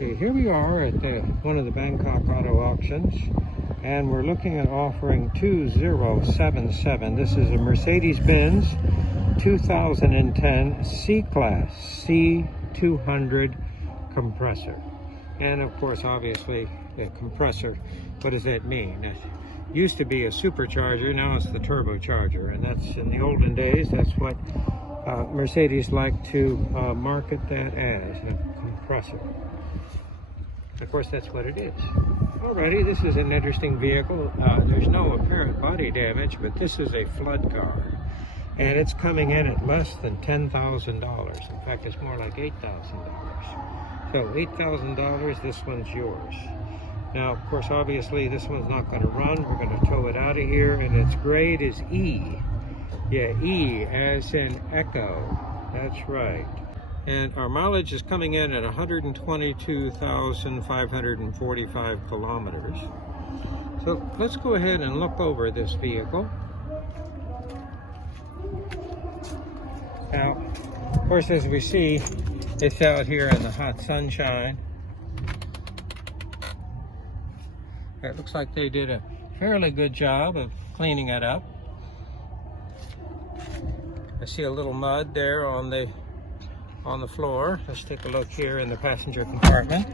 Okay, here we are at one of the Bangkok auto auctions, and we're looking at offering 2077. This is a Mercedes-Benz 2010 C-Class C200 compressor. And of course, obviously, a compressor. What does that mean? It used to be a supercharger, now it's the turbocharger. And that's, in the olden days, that's what Mercedes liked to market that as, a compressor. Of course, that's what it is. Alrighty, this is an interesting vehicle. There's no apparent body damage, but this is a flood car. And it's coming in at less than $10,000. In fact, it's more like $8,000. So $8,000, this one's yours. Now, of course, obviously, this one's not going to run. We're going to tow it out of here, and its grade is E. Yeah, E as in Echo. That's right. And our mileage is coming in at 122,545 kilometers. So let's go ahead and look over this vehicle. Now, of course, as we see, it's out here in the hot sunshine. It looks like they did a fairly good job of cleaning it up. I see a little mud there on the floor. Let's take a look here in the passenger compartment.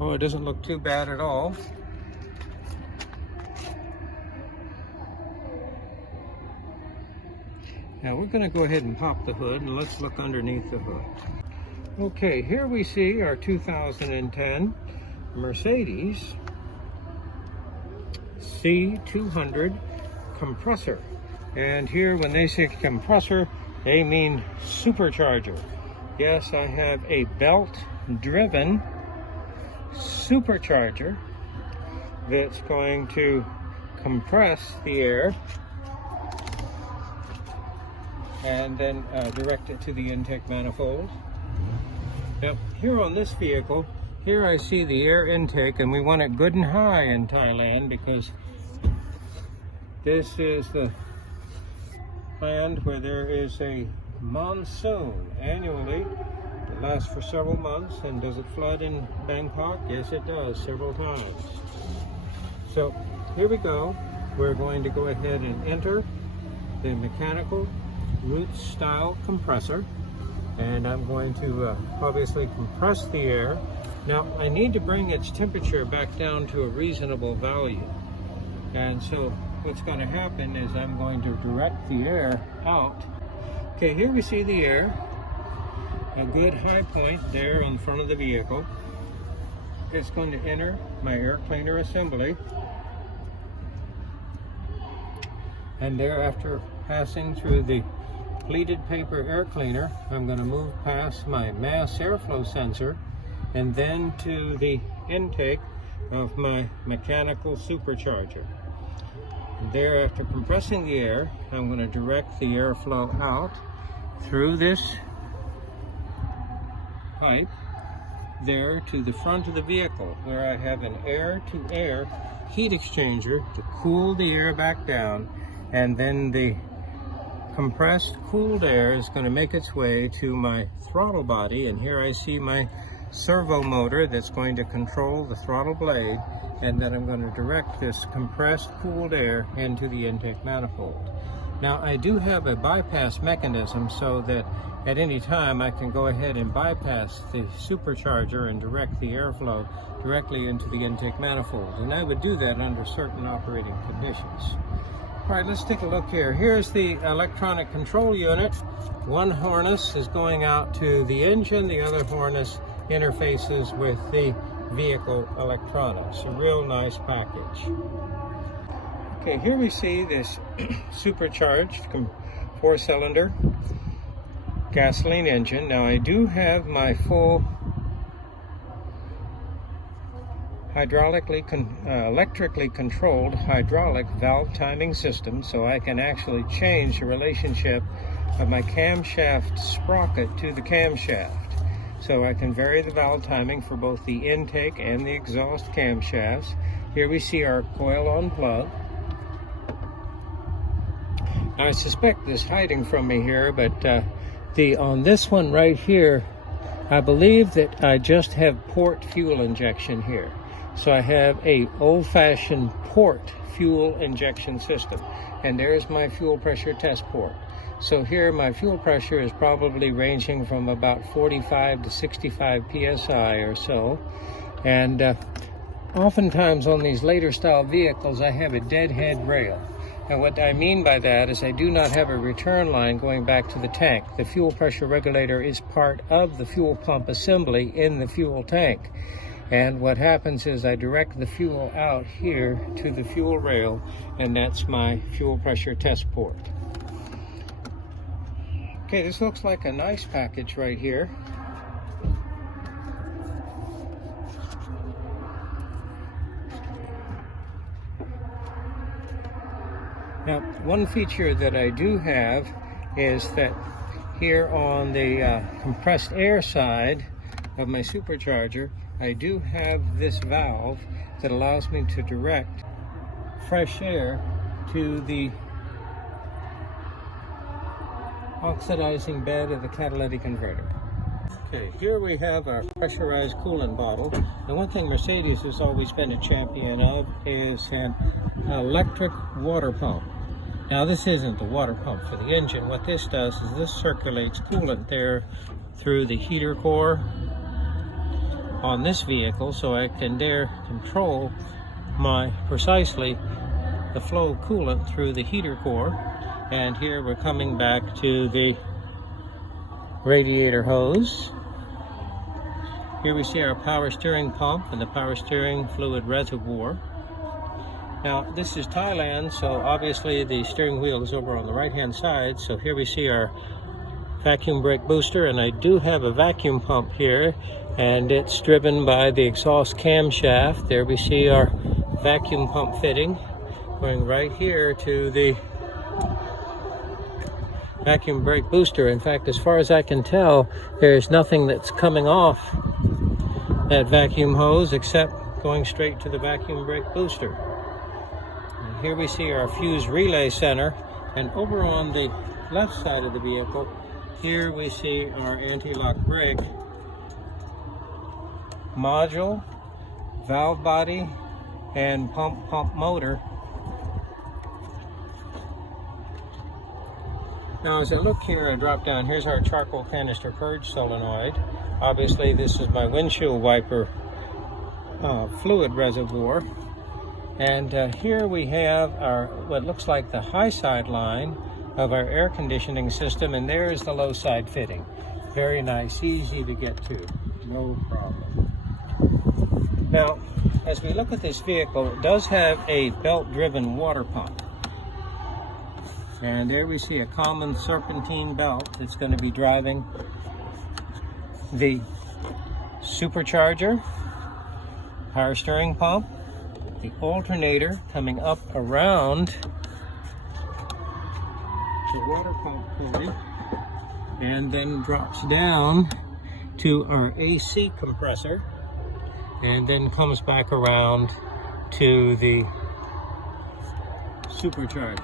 Oh, it doesn't look too bad at all. Now we're going to go ahead and pop the hood and let's look underneath the hood. Okay, here we see our 2010 Mercedes C200 compressor. And here, when they say compressor, they mean supercharger. Yes, I have a belt-driven supercharger that's going to compress the air and then direct it to the intake manifold. Now, here on this vehicle, here I see the air intake, and we want it good and high in Thailand because this is the land where there is a monsoon annually. It lasts for several months. And does it flood in Bangkok? Yes, it does, several times. So here we go. We're going to go ahead and enter the mechanical root style compressor, and I'm going to obviously compress the air. Now I need to bring its temperature back down to a reasonable value, and so what's going to happen is I'm going to direct the air out. Okay, here we see the air, a good high point there on the front of the vehicle. It's going to enter my air cleaner assembly, and thereafter passing through the pleated paper air cleaner, I'm going to move past my mass airflow sensor and then to the intake of my mechanical supercharger. Thereafter compressing the air, I'm going to direct the airflow out through this pipe there to the front of the vehicle, where I have an air-to-air heat exchanger to cool the air back down, and then the compressed cooled air is going to make its way to my throttle body, and here I see my servo motor that's going to control the throttle blade, and then I'm going to direct this compressed cooled air into the intake manifold. Now I do have a bypass mechanism so that at any time I can go ahead and bypass the supercharger and direct the airflow directly into the intake manifold, and I would do that under certain operating conditions. All right, let's take a look here. Here's the electronic control unit. One harness is going out to the engine, the other harness interfaces with the vehicle electronics. A real nice package. Okay, here we see this supercharged 4-cylinder gasoline engine. Now I do have my full electrically controlled hydraulic valve timing system, so I can actually change the relationship of my camshaft sprocket to the camshaft. So I can vary the valve timing for both the intake and the exhaust camshafts. Here we see our coil-on plug. I suspect this hiding from me here, but On this one right here, I believe that I just have port fuel injection here. So I have a old-fashioned port fuel injection system. And there's my fuel pressure test port. So here my fuel pressure is probably ranging from about 45 to 65 psi or so. And oftentimes on these later style vehicles, I have a deadhead rail. And what I mean by that is I do not have a return line going back to the tank. The fuel pressure regulator is part of the fuel pump assembly in the fuel tank. And what happens is I direct the fuel out here to the fuel rail, and that's my fuel pressure test port. Okay, this looks like a nice package right here. Now, one feature that I do have is that here on the compressed air side of my supercharger, I do have this valve that allows me to direct fresh air to the oxidizing bed of the catalytic converter. Okay, here we have our pressurized coolant bottle. And one thing Mercedes has always been a champion of is an electric water pump. Now this isn't the water pump for the engine. What this does is this circulates coolant there through the heater core on this vehicle, so I can there control precisely the flow of coolant through the heater core. And here we're coming back to the radiator hose. Here we see our power steering pump and the power steering fluid reservoir. Now this is Thailand, so obviously the steering wheel is over on the right hand side. So here we see our vacuum brake booster, and I do have a vacuum pump here, and it's driven by the exhaust camshaft. There we see our vacuum pump fitting going right here to the vacuum brake booster. In fact, as far as I can tell, there's nothing that's coming off that vacuum hose except going straight to the vacuum brake booster. And here we see our fuse relay center, and over on the left side of the vehicle, here we see our anti-lock brake module, valve body, and pump motor. Now as I look here, I drop down, here's our charcoal canister purge solenoid. Obviously this is my windshield wiper fluid reservoir. And here we have our what looks like the high side line of our air conditioning system, and there is the low side fitting. Very nice, easy to get to, no problem. Now, as we look at this vehicle, it does have a belt-driven water pump. And there we see a common serpentine belt that's going to be driving the supercharger, power steering pump, the alternator coming up around the water pump pulley, and then drops down to our AC compressor, and then comes back around to the supercharger.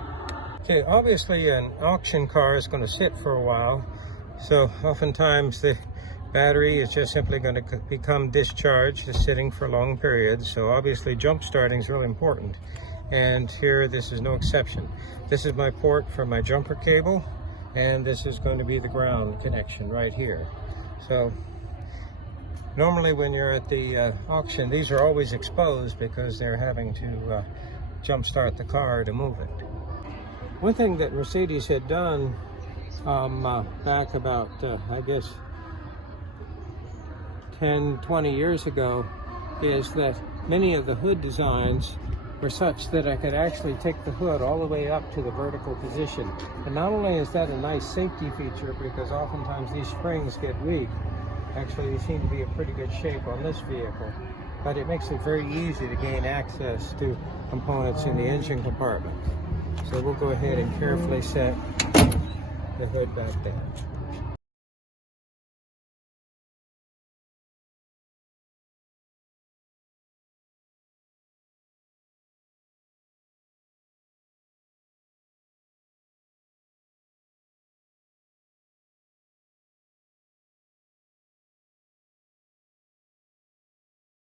Okay, obviously an auction car is going to sit for a while, so oftentimes the battery is just simply going to become discharged, just sitting for long periods. So obviously jump starting is really important, and here this is no exception. This is my port for my jumper cable, and this is going to be the ground connection right here. So normally when you're at the auction, these are always exposed because they're having to jump start the car to move it. One thing that Mercedes had done back about, I guess, 10, 20 years ago, is that many of the hood designs were such that I could actually take the hood all the way up to the vertical position. And not only is that a nice safety feature, because oftentimes these springs get weak, actually they seem to be in pretty good shape on this vehicle, but it makes it very easy to gain access to components in the engine compartment. So we'll go ahead and carefully set the hood back down.